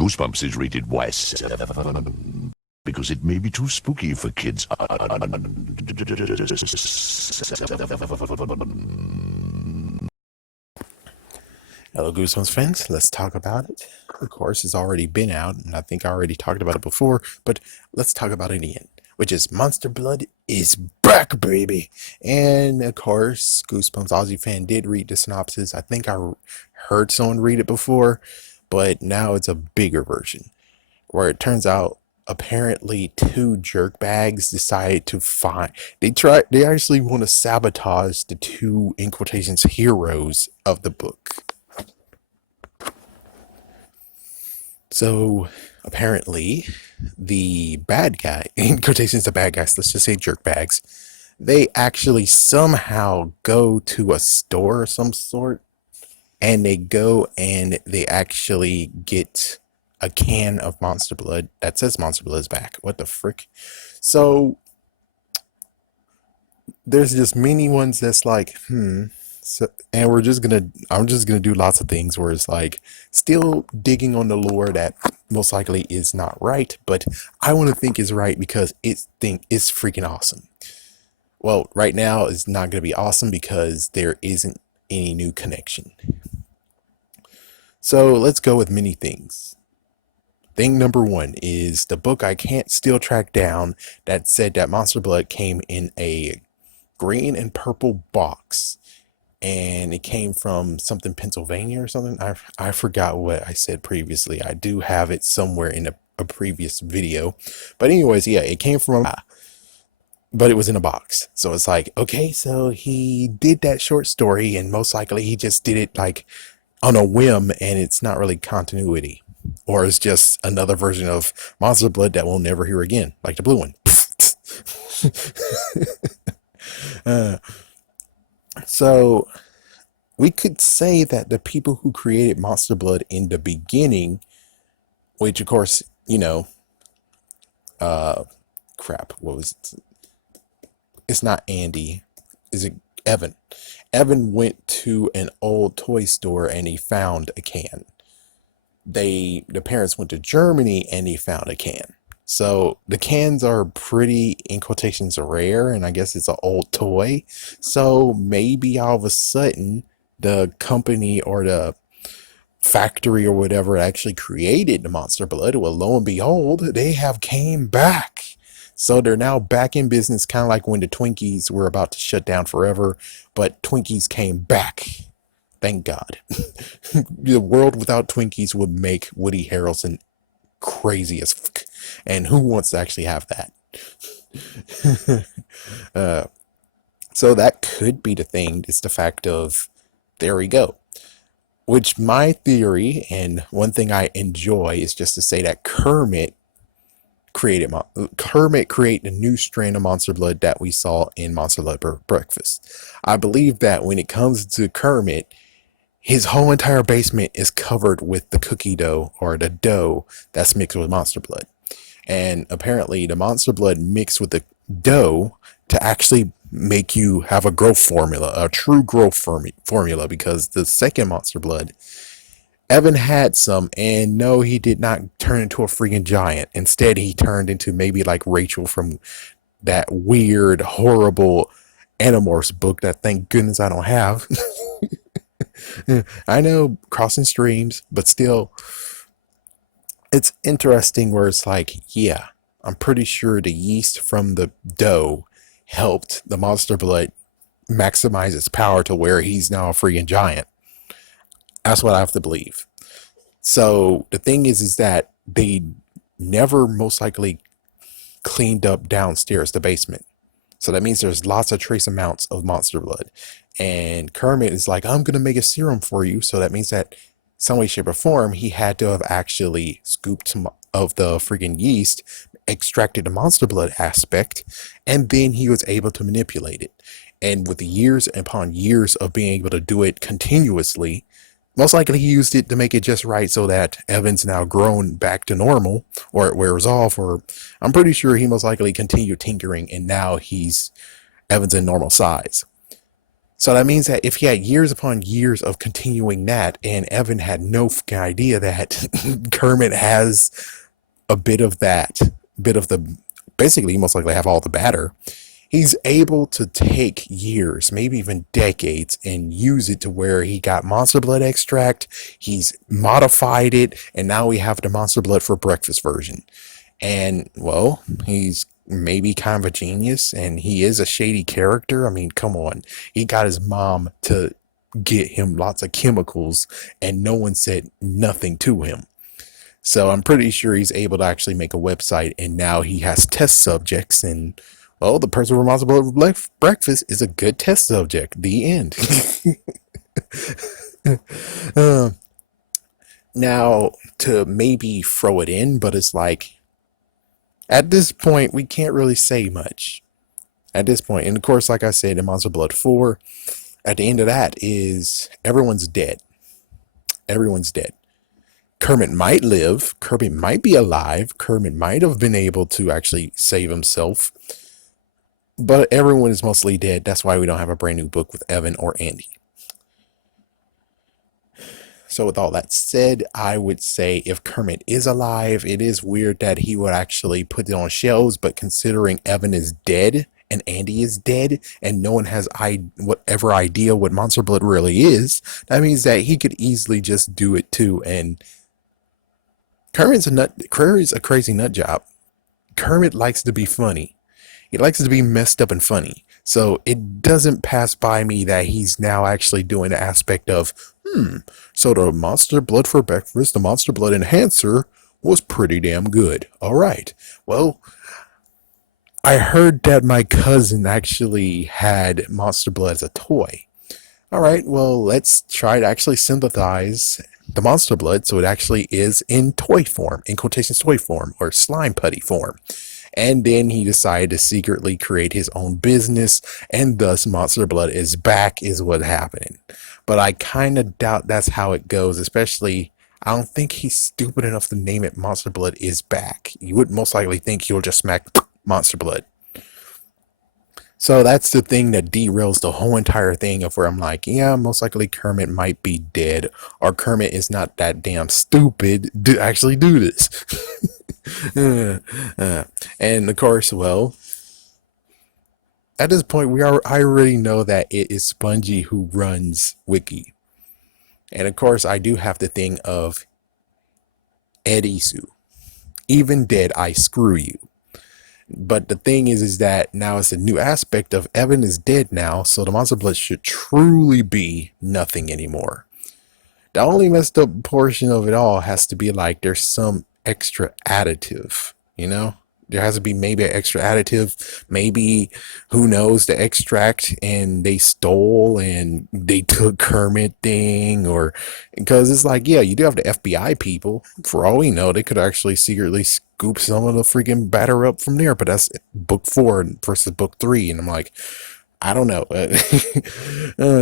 Goosebumps is rated Y7 because it may be too spooky for kids. Hello, Goosebumps fans. Let's talk about it. Of course, it's already been out, and I think I already talked about it before, but let's talk about it again, which is Monster Blood is back, baby. And of course, Goosebumps Aussie fan did read the synopsis. I think I heard someone read it before, but now it's a bigger version, where it turns out apparently two jerkbags decided to find they actually want to sabotage the two, in quotations, heroes of the book. So apparently the bad guy, in quotations, the bad guys, let's just say jerkbags, they actually somehow go to a store of some sort, and they go and they actually get a can of Monster Blood that says Monster Blood is back. What the frick? So there's just many ones that's like, So, and I'm just gonna do lots of things where it's like still digging on the lore that most likely is not right, but I want to think is right because it's freaking awesome. Well, right now it's not gonna be awesome because there isn't any new connection. So let's go with many things. Thing number one is the book I can't still track down that said that Monster Blood came in a green and purple box, and it came from something Pennsylvania or something. I forgot what I said previously. I do have it somewhere in a previous video, but anyways, yeah, it came from, but it was in a box. So it's like, okay, so he did that short story, and most likely he just did it like on a whim, and it's not really continuity, or it's just another version of Monster Blood that we'll never hear again, like the blue one. So we could say that the people who created Monster Blood in the beginning, which of course, crap, what was it? It's not Andy. Is it Evan? Evan went to an old toy store and he found a can. The parents went to Germany and he found a can. So the cans are pretty, in quotations, rare, and I guess it's an old toy. So maybe all of a sudden the company or the factory or whatever actually created the Monster Blood. Well, lo and behold, they have came back. So they're now back in business, kind of like when the Twinkies were about to shut down forever, but Twinkies came back. Thank God. The world without Twinkies would make Woody Harrelson crazy as fuck. And who wants to actually have that? So that could be the thing. It's the fact of, there we go. Which my theory, and one thing I enjoy, is just to say that Kermit created a new strain of Monster Blood that we saw in Monster Blood Breakfast. I believe that when it comes to Kermit, his whole entire basement is covered with the cookie dough, or the dough that's mixed with Monster Blood. And apparently the Monster Blood mixed with the dough to actually make you have a growth formula, a true growth formula, because the second Monster Blood, Evan had some, and no, he did not turn into a freaking giant. Instead, he turned into maybe like Rachel from that weird, horrible Animorphs book that thank goodness I don't have. I know, crossing streams, but still, it's interesting where it's like, yeah, I'm pretty sure the yeast from the dough helped the Monster Blood maximize its power to where he's now a freaking giant. That's what I have to believe. So the thing is that they never most likely cleaned up downstairs, the basement. So that means there's lots of trace amounts of Monster Blood. And Kermit is like, I'm going to make a serum for you. So that means that some way, shape, or form, he had to have actually scooped some of the freaking yeast, extracted the Monster Blood aspect, and then he was able to manipulate it. And with the years upon years of being able to do it continuously, most likely he used it to make it just right so that Evan's now grown back to normal, or it wears off, or I'm pretty sure he most likely continued tinkering and now Evan's in normal size. So that means that if he had years upon years of continuing that, and Evan had no fucking idea that Kermit has a bit of that, bit of the, basically, most likely have all the batter, he's able to take years, maybe even decades, and use it to where he got monster blood extract, he's modified it, and now we have the monster blood for breakfast version. And, well, he's maybe kind of a genius, and he is a shady character. I mean, come on. He got his mom to get him lots of chemicals, and no one said nothing to him. So I'm pretty sure he's able to actually make a website, and now he has test subjects, and, well, the person responsible for breakfast is a good test subject. The end. uh, Now, to maybe throw it in, but it's like, at this point, we can't really say much. At this point, and of course, like I said, in Monster Blood 4, at the end of that is everyone's dead. Everyone's dead. Kermit might live. Kermit might be alive. Kermit might have been able to actually save himself. But everyone is mostly dead. That's why we don't have a brand new book with Evan or Andy. So with all that said, I would say if Kermit is alive, it is weird that he would actually put it on shelves, but considering Evan is dead and Andy is dead and no one has whatever idea what Monster Blood really is, that means that he could easily just do it too. And Kermit's a crazy nut job. Kermit likes to be funny. He likes to be messed up and funny. So it doesn't pass by me that he's now actually doing the aspect of, so the Monster Blood for breakfast, the Monster Blood enhancer, was pretty damn good. All right. Well, I heard that my cousin actually had Monster Blood as a toy. All right. Well, let's try to actually synthesize the Monster Blood so it actually is in toy form, in quotations toy form, or slime putty form. And then he decided to secretly create his own business, and thus Monster Blood is back, is what happened. But I kind of doubt that's how it goes, especially, I don't think he's stupid enough to name it Monster Blood is back. You would most likely think he'll just smack Monster Blood. So that's the thing that derails the whole entire thing of where I'm like, yeah, most likely Kermit might be dead, or Kermit is not that damn stupid to actually do this. And of course, well, at this point, I already know that it is Spongy who runs Wiki. And of course, I do have the thing of Edisu. Even dead, I screw you. But the thing is that now it's a new aspect of Evan is dead now, so the Monster Blood should truly be nothing anymore. The only messed up portion of it all has to be like there's some extra additive, you know? There has to be maybe an extra additive, maybe, who knows, the extract, and they stole and they took Kermit thing, or, because it's like, yeah, you do have the FBI people. For all we know, they could actually secretly scoop some of the freaking batter up from there, but that's book 4 versus book 3, and I'm like, I don't know.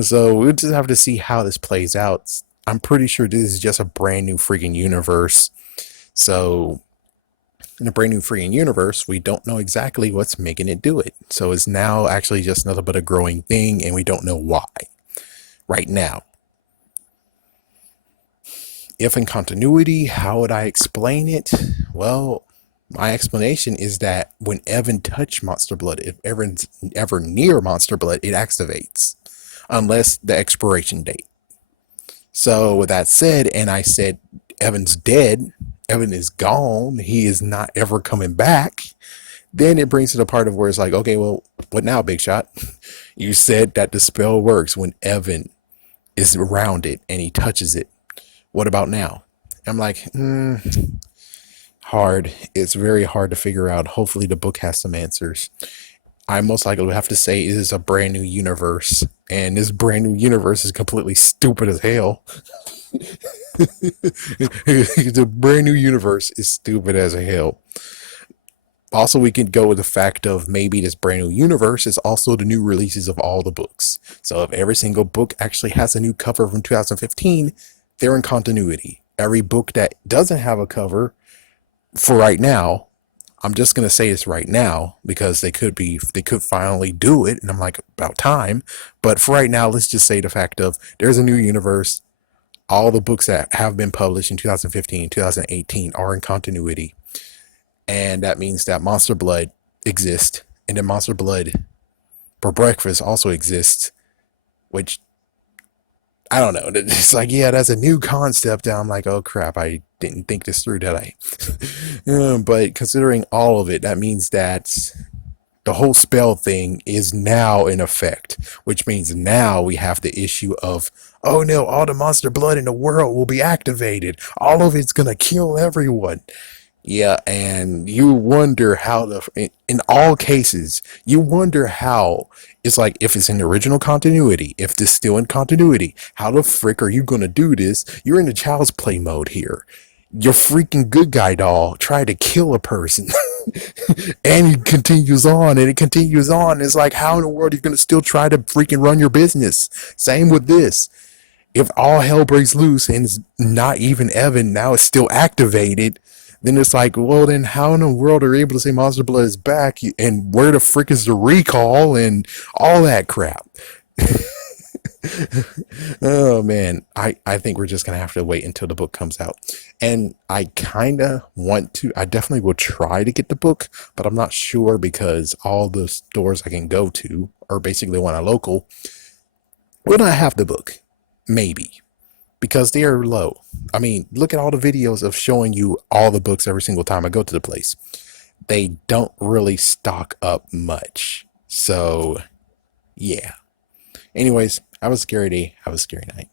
So we'll just have to see how this plays out. I'm pretty sure this is just a brand new freaking universe. So in a brand new freaking universe, we don't know exactly what's making it do it. So it's now actually just nothing but a growing thing, and we don't know why right now. If in continuity, how would I explain it? Well, my explanation is that when Evan touched Monster Blood, if Evan's ever near Monster Blood, it activates, unless the expiration date. So with that said, and I said Evan's dead, Evan is gone, he is not ever coming back, then it brings to the part of where it's like, okay, well, what now, Big Shot? You said that the spell works when Evan is around it and he touches it. What about now? I'm like, hard. It's very hard to figure out. Hopefully the book has some answers. I most likely would have to say it is a brand new universe, and this brand new universe is completely stupid as hell. The brand new universe is stupid as hell. Also, we can go with the fact of maybe this brand new universe is also the new releases of all the books. So if every single book actually has a new cover from 2015, they're in continuity. Every book that doesn't have a cover for right now I'm just gonna say this right now because they could finally do it, and I'm like, about time. But for right now, let's just say the fact of there's a new universe. All the books that have been published in 2015, 2018 are in continuity, and that means that Monster Blood exists, and then Monster Blood for breakfast also exists, which I don't know. It's like, yeah, that's a new concept. And I'm like, oh crap, I didn't think this through, did I? But considering all of it, that means that the whole spell thing is now in effect, which means now we have the issue of, oh no, all the monster blood in the world will be activated. All of it's gonna kill everyone. Yeah, and you wonder how in all cases, you wonder how it's like if it's in the original continuity, if this still in continuity, how the frick are you gonna do this? You're in the child's play mode here. Your freaking good guy doll tried to kill a person, and it continues on, and it continues on. It's like, how in the world are you gonna still try to freaking run your business? Same with this. If all hell breaks loose and it's not even Evan, now it's still activated, then it's like, well, then how in the world are you able to say Monster Blood is back? And where the frick is the recall and all that crap? Oh man, I think we're just gonna have to wait until the book comes out. And I kinda want to, I definitely will try to get the book, but I'm not sure because all the stores I can go to are basically one local. Will I have the book? Maybe. Because they are low. I mean, look at all the videos of showing you all the books every single time I go to the place. They don't really stock up much. So, yeah. Anyways, have a scary day. Have a scary night.